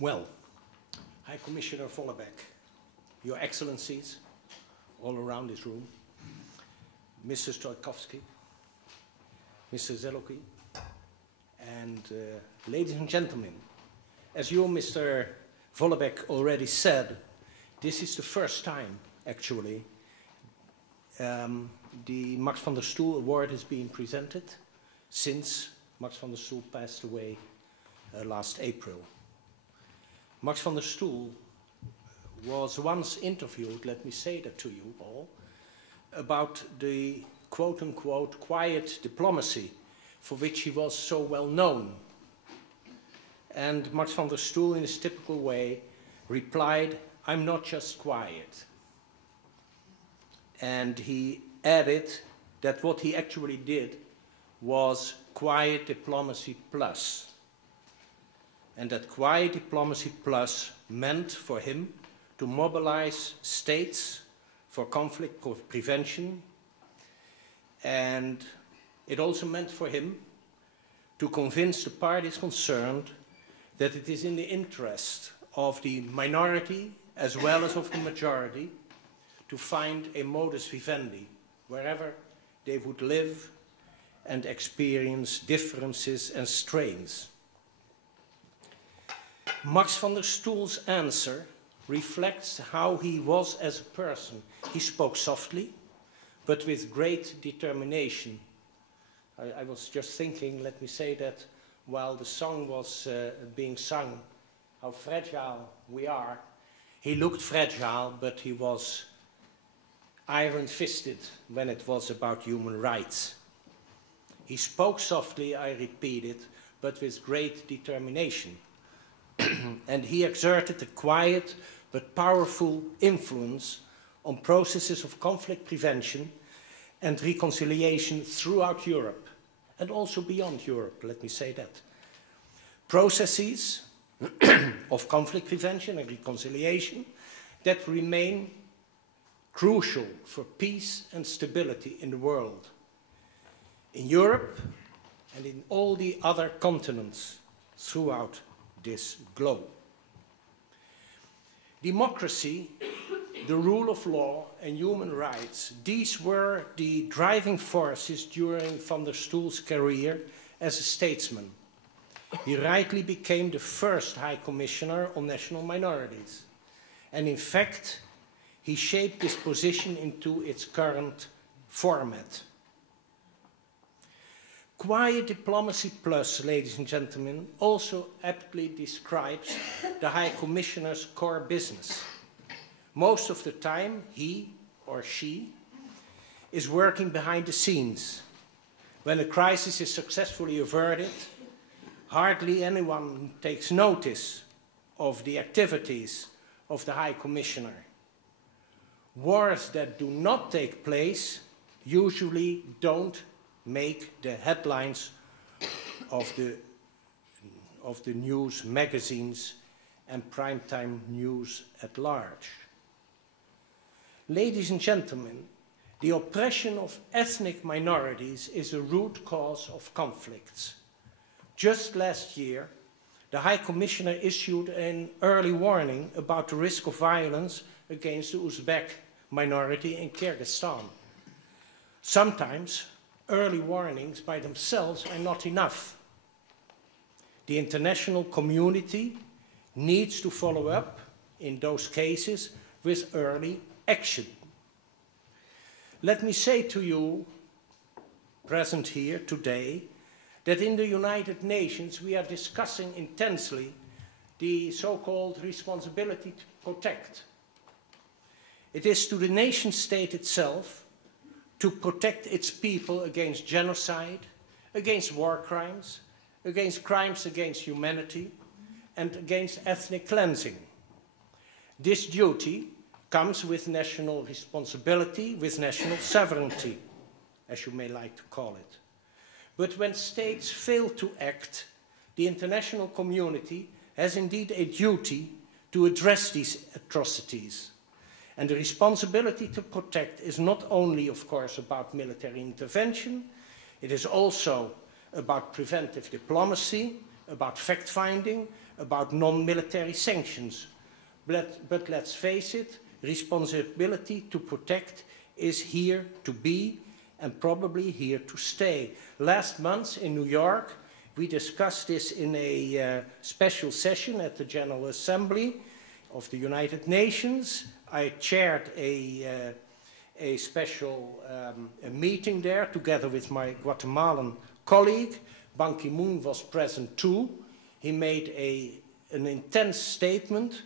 Well, High Commissioner Vollebeck, Your Excellencies, all around this room, Mr. Stoikovsky, Mr. Zeloki, and ladies and gentlemen, as you, Mr. Vollebeck, already said, this is the first time, actually, the Max van der Stoel Award is being presented since Max van der Stoel passed away last April. Max van der Stoel was once interviewed, let me say that to you all, about the quote-unquote quiet diplomacy for which he was so well known. And Max van der Stoel, in his typical way, replied, "I'm not just quiet." And he added that what he actually did was quiet diplomacy plus. And that quiet diplomacy plus meant for him to mobilize states for conflict prevention. And it also meant for him to convince the parties concerned that it is in the interest of the minority as well as of the majority to find a modus vivendi wherever they would live and experience differences and strains. Max van der Stoel's answer reflects how he was as a person. He spoke softly, but with great determination. I was just thinking, let me say that, while the song was being sung, how fragile we are. He looked fragile, but he was iron-fisted when it was about human rights. He spoke softly, I repeat it, but with great determination. And he exerted a quiet but powerful influence on processes of conflict prevention and reconciliation throughout Europe, and also beyond Europe, let me say that. Processes of conflict prevention and reconciliation that remain crucial for peace and stability in the world, in Europe and in all the other continents throughout this globe. Democracy, the rule of law, and human rights, these were the driving forces during van der Stoel's career as a statesman. He rightly became the first High Commissioner on National Minorities. And in fact, he shaped this position into its current format. Quiet diplomacy plus, ladies and gentlemen, also aptly describes the High Commissioner's core business. Most of the time, he or she is working behind the scenes. When a crisis is successfully averted, hardly anyone takes notice of the activities of the High Commissioner. Wars that do not take place usually don't make the headlines of the news magazines and primetime news at large. Ladies and gentlemen, the oppression of ethnic minorities is a root cause of conflicts. Just last year, the High Commissioner issued an early warning about the risk of violence against the Uzbek minority in Kyrgyzstan. Sometimes, early warnings by themselves are not enough. The international community needs to follow up in those cases with early action. Let me say to you, present here today, that in the United Nations we are discussing intensely the so-called responsibility to protect. It is to the nation state itself to protect its people against genocide, against war crimes against humanity, and against ethnic cleansing. This duty comes with national responsibility, with national sovereignty, as you may like to call it. But when states fail to act, the international community has indeed a duty to address these atrocities. And the responsibility to protect is not only, of course, about military intervention, it is also about preventive diplomacy, about fact-finding, about non-military sanctions. But let's face it, responsibility to protect is here to be and probably here to stay. Last month in New York, we discussed this in a special session at the General Assembly of the United Nations. I chaired a special meeting there together with my Guatemalan colleague. Ban Ki-moon was present too. He made an intense statement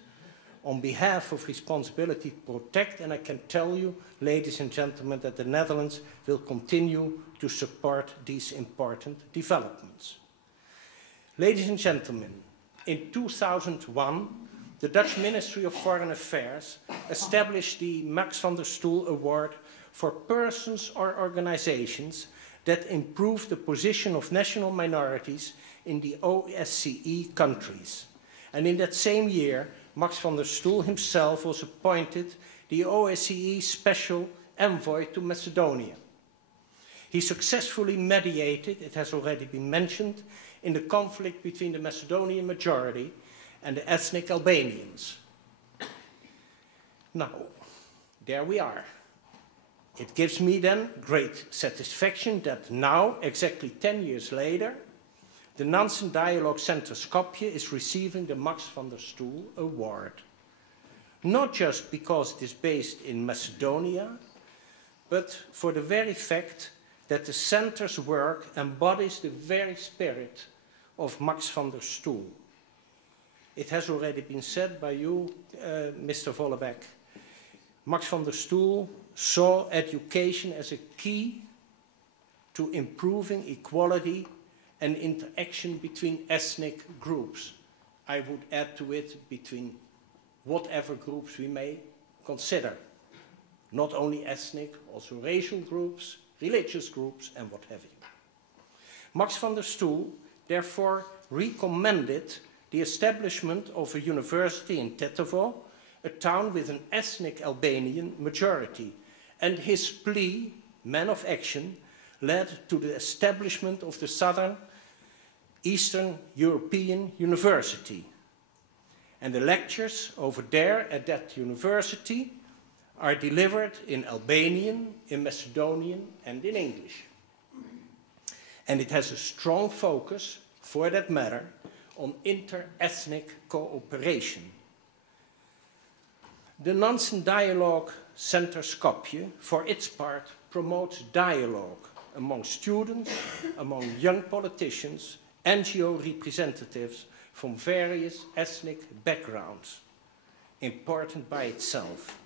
on behalf of responsibility to protect, and I can tell you, ladies and gentlemen, that the Netherlands will continue to support these important developments. Ladies and gentlemen, in 2001, the Dutch Ministry of Foreign Affairs established the Max van der Stoel Award for persons or organizations that improve the position of national minorities in the OSCE countries. And in that same year, Max van der Stoel himself was appointed the OSCE Special Envoy to Macedonia. He successfully mediated, it has already been mentioned, in the conflict between the Macedonian majority and the ethnic Albanians. Now, there we are. It gives me then great satisfaction that now, exactly 10 years later, the Nansen Dialogue Center Skopje is receiving the Max van der Stoel Award. Not just because it is based in Macedonia, but for the very fact that the center's work embodies the very spirit of Max van der Stoel. It has already been said by you, Mr. Vollebeck. Max van der Stoel saw education as a key to improving equality and interaction between ethnic groups. I would add to it between whatever groups we may consider. Not only ethnic, also racial groups, religious groups, and what have you. Max van der Stoel therefore recommended the establishment of a university in Tetovo, a town with an ethnic Albanian majority, and his plea, man of action, led to the establishment of the Southern Eastern European University. And the lectures over there at that university are delivered in Albanian, in Macedonian, and in English. And it has a strong focus, for that matter, on inter-ethnic cooperation. The Nansen Dialogue Center Skopje, for its part, promotes dialogue among students, among young politicians, NGO representatives from various ethnic backgrounds, important by itself.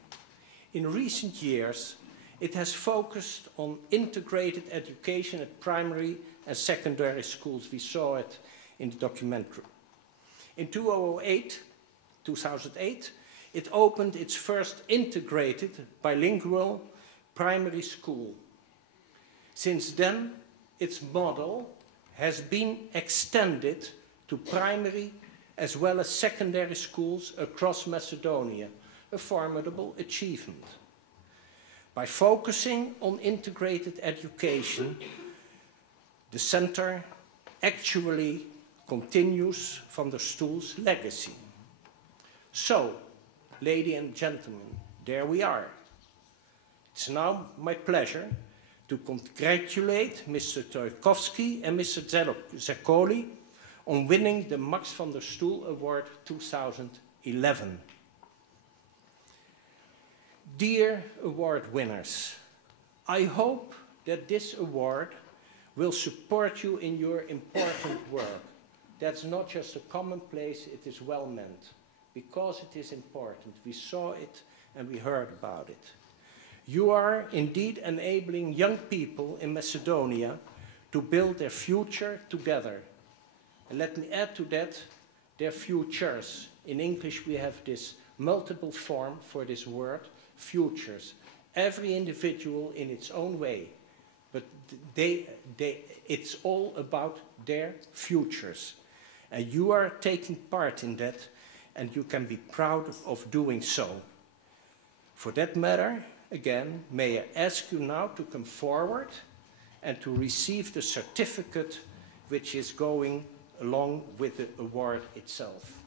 In recent years, it has focused on integrated education at primary and secondary schools. We saw it in the documentary. In 2008, it opened its first integrated bilingual primary school. Since then, its model has been extended to primary as well as secondary schools across Macedonia, a formidable achievement. By focusing on integrated education, the center actually continues Van der Stoel's legacy. So, ladies and gentlemen, there we are. It's now my pleasure to congratulate Mr. Trojkovski and Mr. Zakoli on winning the Max van der Stoel Award 2011. Dear award winners, I hope that this award will support you in your important work. That's not just a commonplace, it is well meant. Because it is important. We saw it and we heard about it. You are indeed enabling young people in Macedonia to build their future together. And let me add to that, their futures. In English we have this multiple form for this word, futures. Every individual in its own way, but it's all about their futures. And you are taking part in that, and you can be proud of doing so. For that matter, again, may I ask you now to come forward and to receive the certificate which is going along with the award itself.